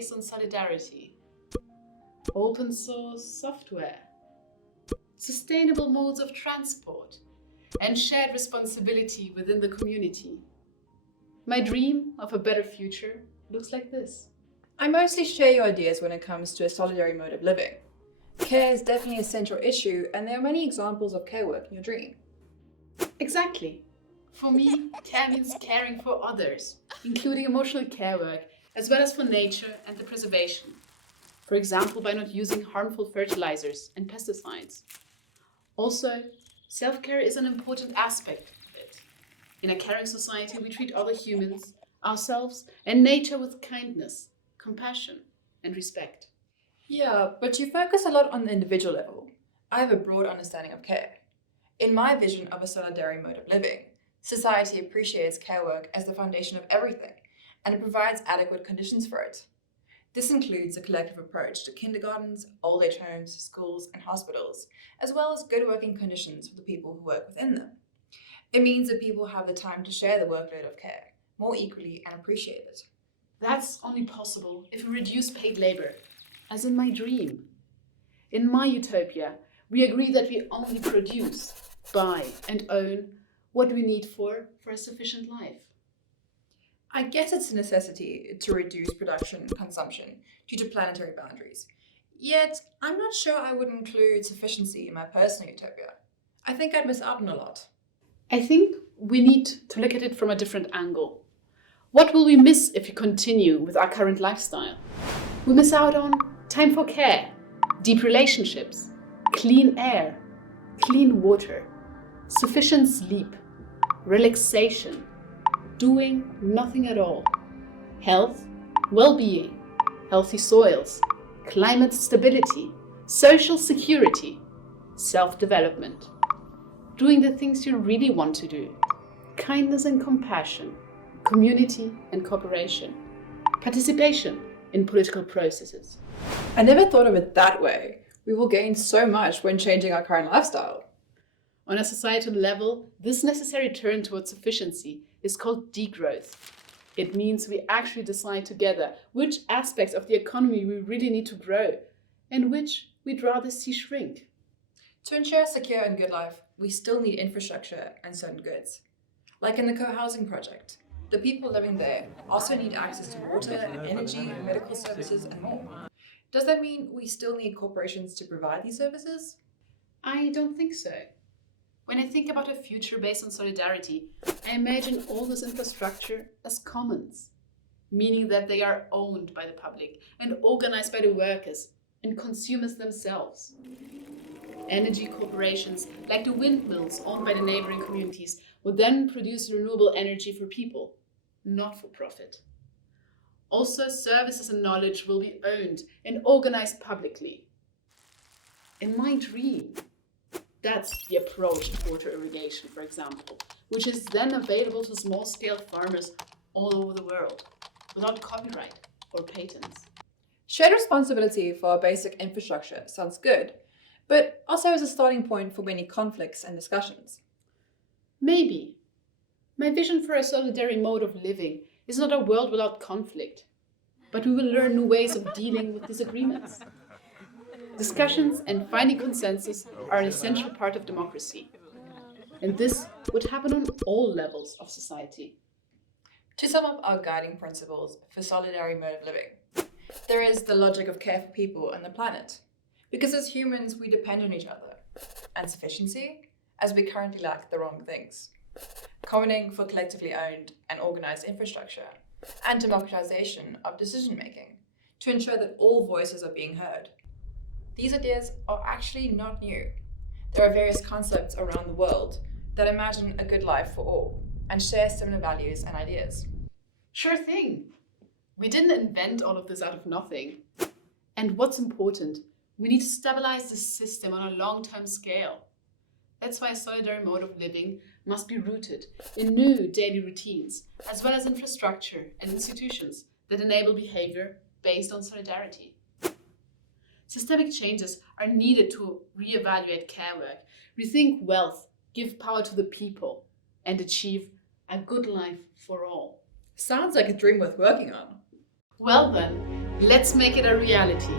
based on solidarity, open source software, sustainable modes of transport, and shared responsibility within the community. My dream of a better future looks like this. I mostly share your ideas when it comes to a solidary mode of living. Care is definitely a central issue, and there are many examples of care work in your dream. Exactly. For me, care means caring for others, including emotional care work, as well as for nature and the preservation. For example, by not using harmful fertilizers and pesticides. Also, self-care is an important aspect of it. In a caring society, we treat other humans, ourselves, and nature with kindness, compassion, and respect. Yeah, but you focus a lot on the individual level. I have a broad understanding of care. In my vision of a solidary mode of living, society appreciates care work as the foundation of everything, and it provides adequate conditions for it. This includes a collective approach to kindergartens, old age homes, schools, and hospitals, as well as good working conditions for the people who work within them. It means that people have the time to share the workload of care more equally and appreciate it. That's only possible if we reduce paid labor, as in my dream. In my utopia, we agree that we only produce, buy, and own what we need for a sufficient life. I guess it's a necessity to reduce production and consumption due to planetary boundaries. Yet, I'm not sure I would include sufficiency in my personal utopia. I think I'd miss out on a lot. I think we need to look at it from a different angle. What will we miss if we continue with our current lifestyle? We miss out on time for care, deep relationships, clean air, clean water, sufficient sleep, relaxation, doing nothing at all, health, well-being, healthy soils, climate stability, social security, self-development, doing the things you really want to do, kindness and compassion, community and cooperation, participation in political processes. I never thought of it that way. We will gain so much when changing our current lifestyle. On a societal level, this necessary turn towards sufficiency is called degrowth. It means we actually decide together which aspects of the economy we really need to grow and which we'd rather see shrink. To ensure a secure and good life, we still need infrastructure and certain goods. Like in the co-housing project, the people living there also need access to water, energy, medical services, and more. Does that mean we still need corporations to provide these services? I don't think so. When I think about a future based on solidarity, I imagine all this infrastructure as commons, meaning that they are owned by the public and organized by the workers and consumers themselves. Energy corporations, like the windmills owned by the neighboring communities, would then produce renewable energy for people, not for profit. Also, services and knowledge will be owned and organized publicly. In my dream, that's the approach to water irrigation, for example, which is then available to small-scale farmers all over the world, without copyright or patents. Shared responsibility for our basic infrastructure sounds good, but also as a starting point for many conflicts and discussions. Maybe. My vision for a solidary mode of living is not a world without conflict, but we will learn new ways of dealing with disagreements. Discussions and finding consensus are an essential part of democracy, and this would happen on all levels of society. To sum up our guiding principles for solidary mode of living, there is the logic of care for people and the planet, because as humans we depend on each other, and sufficiency, as we currently lack the wrong things. Commoning for collectively owned and organized infrastructure, and democratization of decision-making to ensure that all voices are being heard. These ideas are actually not new. There are various concepts around the world that imagine a good life for all and share similar values and ideas. Sure thing. We didn't invent all of this out of nothing. And what's important, we need to stabilize the system on a long-term scale. That's why a solidary mode of living must be rooted in new daily routines, as well as infrastructure and institutions that enable behavior based on solidarity. Systemic changes are needed to reevaluate care work, rethink wealth, give power to the people, and achieve a good life for all. Sounds like a dream worth working on. Well then, let's make it a reality.